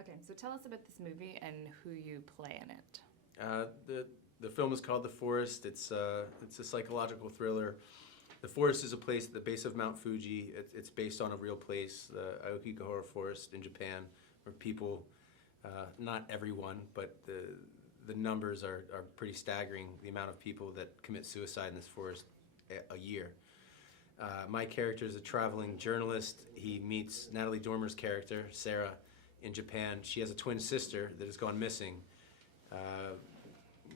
Okay, so tell us about this movie and who you play in it. The film is called The Forest. It's a psychological thriller. The Forest is a place at the base of Mount Fuji. It's based on a real place, the Aokigahara Forest in Japan, where people, not everyone, but the numbers are pretty staggering, the amount of people that commit suicide in this forest a year. My character is a traveling journalist. He meets Natalie Dormer's character, Sara, in Japan. She has a twin sister that has gone missing.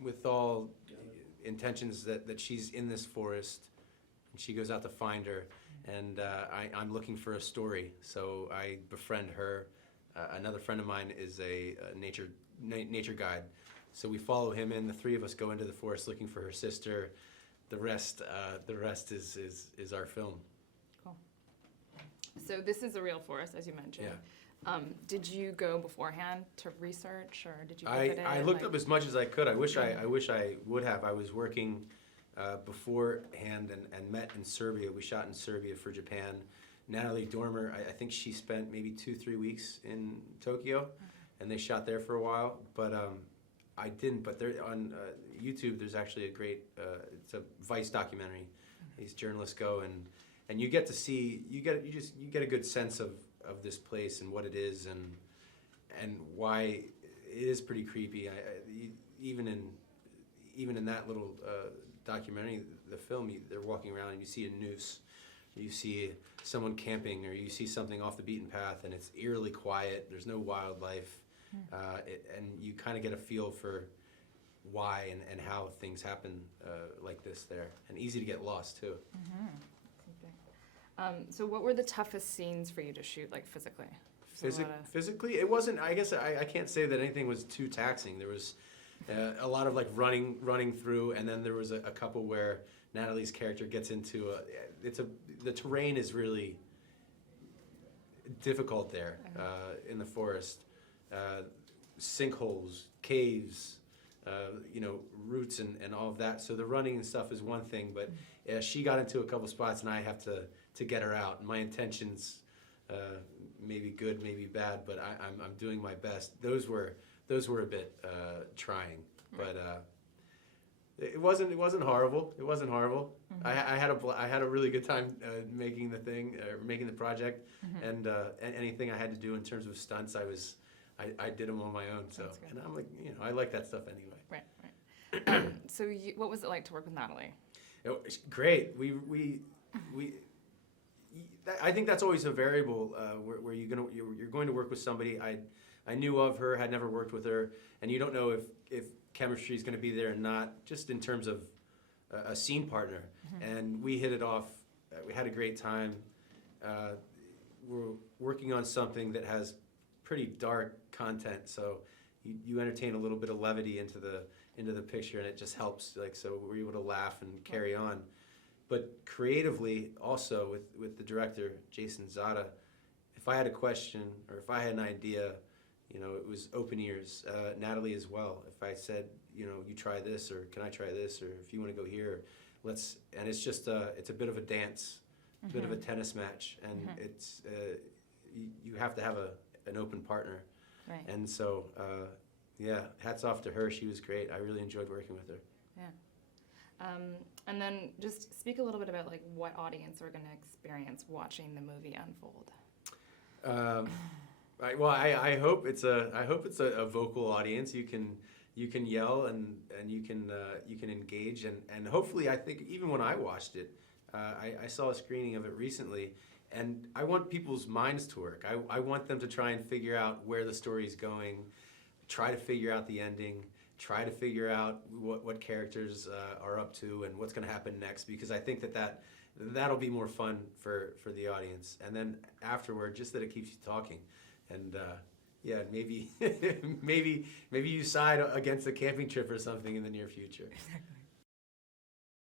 With all intentions that she's in this forest, and she goes out to find her, and I'm looking for a story, so I befriend her. Another friend of mine is a nature guide, so we follow him in. The three of us go into the forest looking for her sister. The rest is our film. Cool. So this is a real forest, as you mentioned. Yeah. Did you go beforehand to research, or did you look at it? I looked up as much as I could. I wish I would have. I was working beforehand and met in Serbia. We shot in Serbia for Japan. Natalie Dormer, I think she spent maybe 2-3 weeks in Tokyo, and they shot there for a while. But I didn't. But there on YouTube, there's actually a great. It's a Vice documentary. These journalists go and you get to see. You get a good sense of this place and what it is and why it is pretty creepy. Even in that little documentary, the film, they're walking around and you see a noose, you see someone camping, or you see something off the beaten path, and it's eerily quiet. There's no wildlife, and you kind of get a feel for why and how things happen like this there, and easy to get lost too. So what were the toughest scenes for you to shoot, like physically? Physically, it wasn't. I guess I can't say that anything was too taxing. There was a lot of like running through, and then there was a couple where Natalie's character gets into the terrain is really difficult there in the forest. Sinkholes, caves, roots and all of that. So the running and stuff is one thing, but she got into a couple spots, and I have to get her out. And my intentions, maybe good, maybe bad, but I'm doing my best. Those were a bit trying, but it wasn't horrible. It wasn't horrible. I had a really good time making the project, and anything I had to do in terms of stunts, I did them on my own. So, and I'm like, I like that stuff anyway. Right. So what was it like to work with Natalie? It was great. I think that's always a variable where you're going to work with somebody. I knew of her, had never worked with her, and you don't know if chemistry is going to be there or not, just in terms of a scene partner. And we hit it off. We had a great time. We're working on something that has pretty dark content, so you entertain a little bit of levity into the picture, and it just helps. Like, so we're able to laugh and carry on. But creatively, also with the director, Jason Zada, if I had a question or if I had an idea, it was open ears. Natalie as well. If I said, you try this, or can I try this, or if you want to go here, let's. And it's just it's a bit of a dance, a bit of a tennis match, and it's you have to have an open partner. Right. And so, hats off to her. She was great. I really enjoyed working with her. Yeah. And then just speak a little bit about like what audience are going to experience watching the movie unfold. I hope it's a vocal audience. You can yell and you can engage and hopefully, I think even when I watched it, I saw a screening of it recently, and I want people's minds to work. I want them to try and figure out where the story's going, try to figure out the ending. Try to figure out what characters are up to and what's going to happen next, because I think that'll be more fun for the audience. And then afterward, just that it keeps you talking, and maybe maybe you side against a camping trip or something in the near future. Exactly.